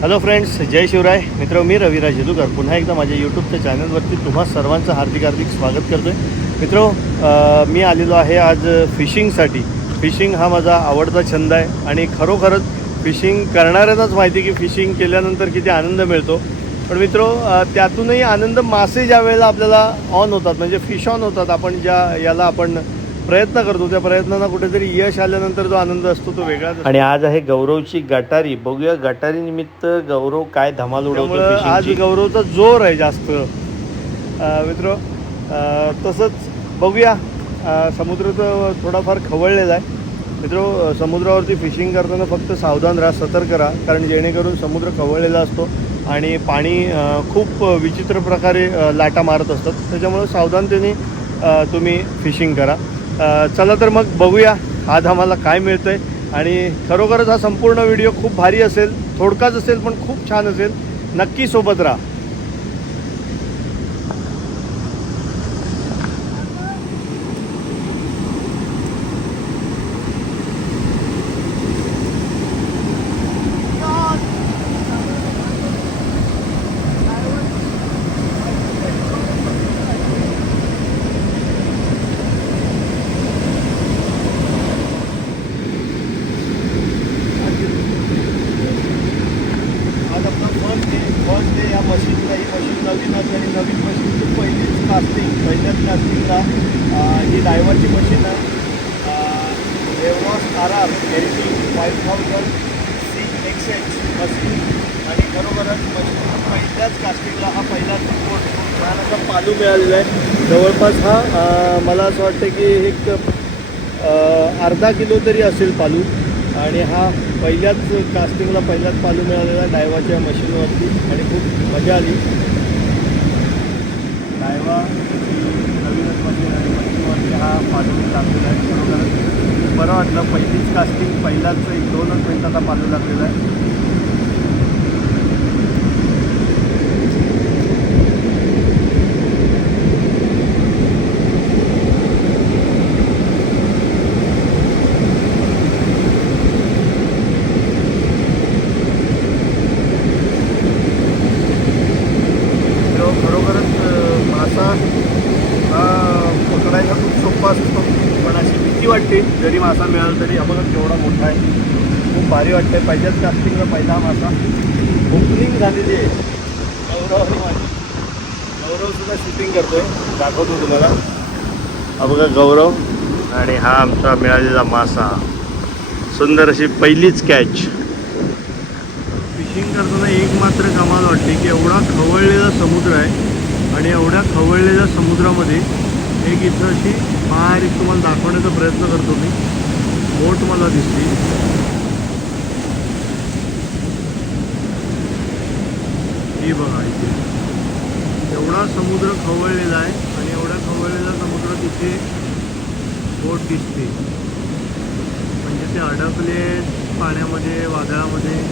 Hello friends जय शिवराय. मित्र मी रविराज येदुकर पुन्हा एकदा माझ्या यूट्यूबच्या चॅनलवरती तुम्हा सर्वांचं हार्दिक हार्दिक स्वागत करतो आहे मित्रो मी आलेलो आहे आज फिशिंगसाठी फिशिंग हा माझा आवडता छंद आहे आणि खरोखरच फिशिंग करणाऱ्यांनाच माहिती की फिशिंग केल्यानंतर किती आनंद मिळतो. पण मित्रो त्यातूनही आनंद मासे ज्या वेळेला आपल्याला ऑन होतात म्हणजे फिश ऑन होतात आपण ज्या याला आपण प्रयत्न करतो त्या प्रयत्नांना कुठेतरी यश आल्यानंतर जो आनंद असतो तो वेगळाच आणि आज आहे गौरवची गटारी. बघूया गटारी निमित्त गौरव काय धमाल उडवतो आज गौरवचा जोर आहे जास्त. अं, मित्र अं, तसंच बघूया. अं, समुद्र तर थोडाफार खवळलेला आहे. मित्र समुद्रावरती फिशिंग करताना फक्त सावधान राहा सतर्क राहा कारण जेणेकरून समुद्र खवळलेला असतो आणि पाणी अं, खूप विचित्र प्रकारे अं, लाटा मारत असतात. त्याच्यामुळं सावधानतेने अं, तुम्ही फिशिंग करा. चला तर मग बघूया. आज आम्हाला काय मिळतंय. आणि खरोखरच हा संपूर्ण व्हिडिओ खूप भारी असेल थोडकाच असेल पण खूप छान असेल. नक्की सोबत राहा. मशीनला ही मशीन नवीन आणि नवीन मशीनची पहिलीच कास्टिंग पहिल्याच कास्टिंगला ही डायव्हरची मशीन आहे. एव्हरॉस R R L five thousand C X H machine आणि खरोखरच मशीन पहिल्याच कास्टिंगला हा पहिलाच रिपोर्ट छान असा पालू मिळालेला आहे. जवळपास हा मला असं वाटतं की एक अर्धा किलो तरी असेल पालू. आणि हा पहिल्याच कास्टिंगला पहिल्याच पालू मिळालेला डायवाच्या मशीनवरती आणि खूप मजा आली. डायवा नवीनच मशीन आणि हा पालू लागलेला आहे. बरोबर बरं वाटलं पहिलीच कास्टिंग पहिलाच एक दोनच मिनटाचा पालू लागलेला आहे तो खरोखरच अ, मासा हा पकडायला खूप सोपा असतो. पण अशी भीती वाटते जरी मासा मिळाला तरी हा बघा केवढा मोठा आहे. खूप भारी वाटते. पहिल्याच कास्टिंगला पहिला मासा. ओपनिंग झालेली आहे. गौरव आणि माझी. गौरव सुद्धा दाखवतो तुम्हाला. हा बघा गौरव. आणि हा आमचा मिळालेला मासा. सुंदर अशी पहिलीच कॅच फिशिंग करताना एक मात्र कमाल वाटते की एवढा खवळलेला समुद्र आहे. आणि एवढ्या खवळलेल्या समुद्रामध्ये एक इथं अशी बारीक तुम्हाला दाखवण्याचा प्रयत्न करतो मी. बोट मला दिसली. ही बघा इथे. एवढा समुद्र खवळलेला आहे आणि एवढ्या खवळलेला समुद्र तिथे बोट दिसते. म्हणजे ते अडकले पाण्यामध्ये वादळामध्ये.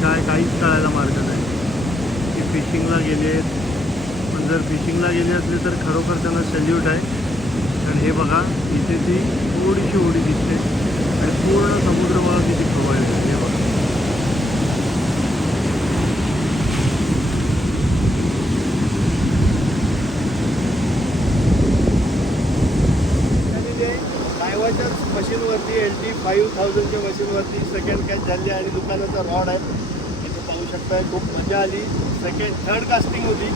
काय काहीच कळायला मार्ग नाही. ते फिशिंगला गेलेत. आहेत जर फिशिंगला गेले असले तर खरोखर त्यांना सल्यूट आहे. कारण हे बघा इथे ती थोडीशी ओढी दिसते. आणि पूर्ण समुद्र बघा किती खवळलेला आहे हे बघा. मशीनवरती एल टी फाईव्ह थाउजंडच्या मशीनवरती सेकंड कॅच झाली आणि दुकानाचा रॉड आहे. इथे पाहू शकताय खूप मजा आली. सेकंड थर्ड कास्टिंग होती.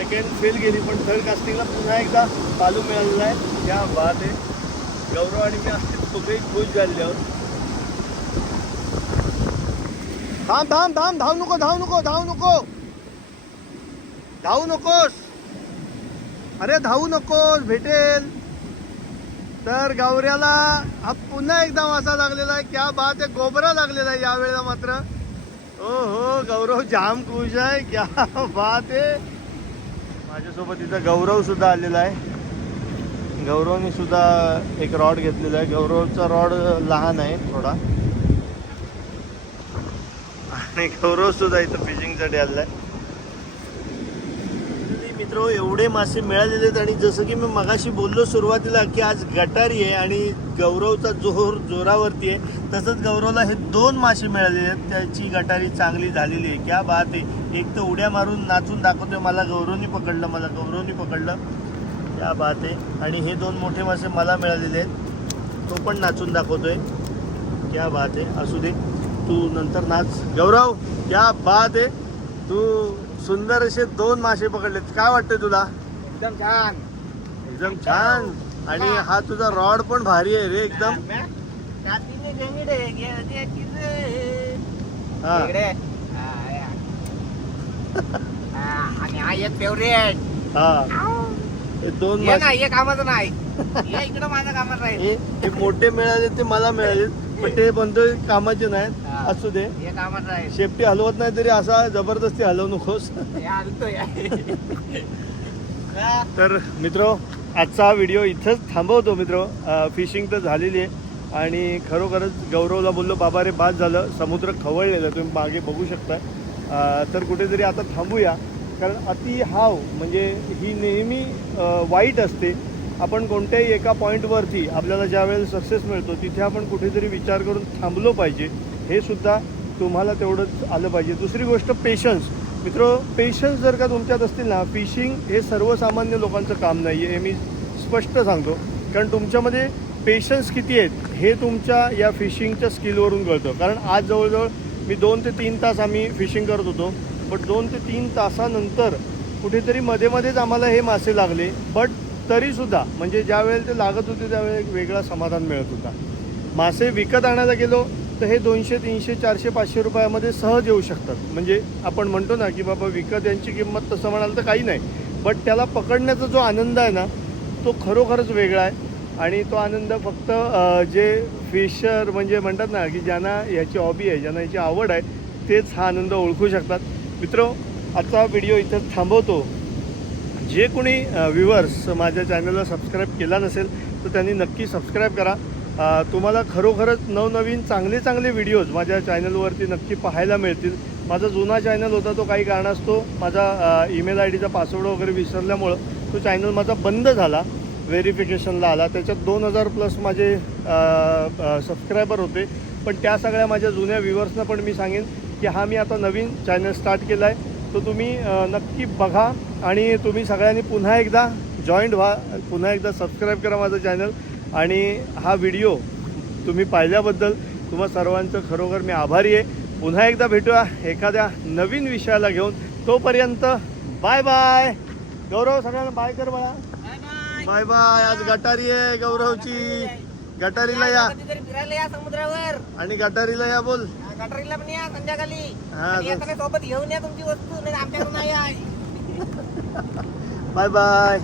सेकंड फेल गेली पण थर्ड कास्टिंगला पुन्हा एकदा चालू मिळालेला आहे. त्या बात आहे गौरव आणि मी असे दोघेही खुश झाले आहोत. थांब थांब थांब धाव नको धाव नको धाव नको. धावू नकोस. अरे धावू नकोस भेटेल. तर गावऱ्याला हा पुन्हा एकदा मासा लागलेला आहे. क्या बात आहे गोबरा लागलेला आहे यावेळेला मात्र. हो हो गौरव जाम खुश आहे. क्या बात आहे. माझ्यासोबत इथं गौरव सुद्धा आलेला आहे. गौरवने सुद्धा एक रॉड घेतलेला आहे. गौरवचा रॉड लहान आहे थोडा. आणि गौरव सुद्धा इथं फिशिंगसाठी आलेला आहे. मित्र एवढे मासे मिळालेले आहेत आणि जसं की मी मगाशी बोललो सुरुवातीला की आज गटारी आहे आणि गौरवचा जोर जोरावरती आहे. तसंच गौरवला हे दोन मासे मिळालेले आहेत. त्याची गटारी चांगली झालेली आहे. क्या बात आहे. एक तर उड्या मारून नाचून दाखवतोय. मला गौरवनी पकडलं मला गौरवनी पकडलं. क्या बात आहे. आणि हे दोन मोठे मासे मला मिळालेले आहेत. तो पण नाचून दाखवतोय. क्या बात आहे. असू दे. तू नंतर नाच. गौरव क्या बात आहे. तू सुंदर असे दोन मासे पकडलेत. काय वाटतंय तुला? एकदम छान. एकदम छान. आणि हा. तुझा रॉड पण भारी आहे रे एकदम. हा. हा. हा, आणि हा एक फेवरेट हा. हे दोन मासे. हे कामाचं नाही. इकडं माझं कामाचं हे हे मोठे मिळाले ते मला मिळाले पण ते बनतोय कामाचे नाहीत. हा. असू दे. हे राहील. शेपटी हलवत नाही तरी असा जबरदस्ती हलवू नकोस हे हा. तर मित्र आजचा हा व्हिडिओ इथंच थांबवतो मित्र. फिशिंग तर झालेली आहे. आणि खरोखरच गौरवला बोललो बाबा रे बाद झालं. समुद्र खवळलेलं तुम्ही मागे बघू शकता. अं, तर कुठेतरी आता थांबूया. कारण अति हाव म्हणजे ही नेहमी अं, वाईट असते. आपण कोणत्याही एका पॉईंटवरती आपल्याला ज्या वेळेला सक्सेस मिळतो तिथे आपण कुठेतरी विचार करून थांबलो पाहिजे. हे सुद्धा तुम्हाला तेवढंच आलं पाहिजे. दुसरी गोष्ट पेशन्स मित्र पेशन्स जर का तुमच्यात असतील ना फिशिंग हे सर्वसामान्य लोकांचं काम नाही आहे हे मी स्पष्ट सांगतो. कारण तुमच्यामध्ये पेशन्स किती आहेत हे तुमच्या या फिशिंगच्या स्किलवरून कळतं. कारण आज जवळजवळ मी दोन ते तीन तास आम्ही फिशिंग करत होतो. बट दोन ते तीन तासानंतर कुठेतरी मध्ये मध्येच आम्हाला हे मासे लागले. बट तरीसुद्धा म्हणजे ज्या वेळेला ते लागत होते त्यावेळेला एक वेगळा समाधान मिळत होता. मासे विकत आणायला गेलो तर हे दोनशे तीनशे चारशे पाचशे रुपयामध्ये सहज येऊ शकतात. म्हणजे आपण म्हणतो ना की बाबा विकत यांची किंमत तसं म्हणाल तर काही नाही. बट त्याला पकडण्याचा जो आनंद आहे ना तो खरोखरच वेगळा आहे. आणि तो आनंद फक्त जे फिशर म्हणजे म्हणतात ना की ज्यांना याची हॉबी आहे ज्यांना याची आवड आहे तेच हा आनंद ओळखू शकतात. मित्र आजचा व्हिडिओ इथं थांबवतो. जे कोणी व्ह्युअर्स माझ्या चॅनलला सबस्क्राईब केला नसेल तर त्यांनी नक्की सबस्क्राईब करा. तुम्हाला खरोखरच नवनवीन चांगले चांगले व्हिडिओज माझ्या चॅनलवरती नक्की पाहायला मिळतील. माझा जुना चॅनल होता तो काही कारणास्तव माझा ईमेल आय डीचा पासवर्ड वगैरे विसरल्यामुळं तो चॅनल माझा बंद झाला. व्हेरिफिकेशनला आला. त्याच्यात दोन हजार प्लस माझे सबस्क्रायबर होते. पण त्या सगळ्या माझ्या जुन्या व्ह्युअर्सना पण मी सांगेन की हा मी आता नवीन चॅनल स्टार्ट केला आहे तो तुम्ही नक्की बघा आणि तुम्ही सगळ्यांनी पुन्हा एकदा जॉईंट व्हा. पुन्हा एकदा सबस्क्राईब करा माझं चॅनल आणि हा व्हिडिओ तुम्ही पाहिल्याबद्दल तुम्हा सर्वांचं खरोखर मी आभारी आहे. पुन्हा एकदा भेटूया एखाद्या नवीन विषयाला घेऊन. तोपर्यंत बाय बाय. गौरव सगळ्यांना बाय कर बाळा. Bye bye. आज गटारी आहे गौरवची. गटारीला या. कधीतरी फिरायला या समुद्रावर आणि गटारीला या बोल. गटारीला पण या संध्याकाळी हा, सोबत घेऊन या तुमची वस्तू आमच्याकडून नाही बाय बाय.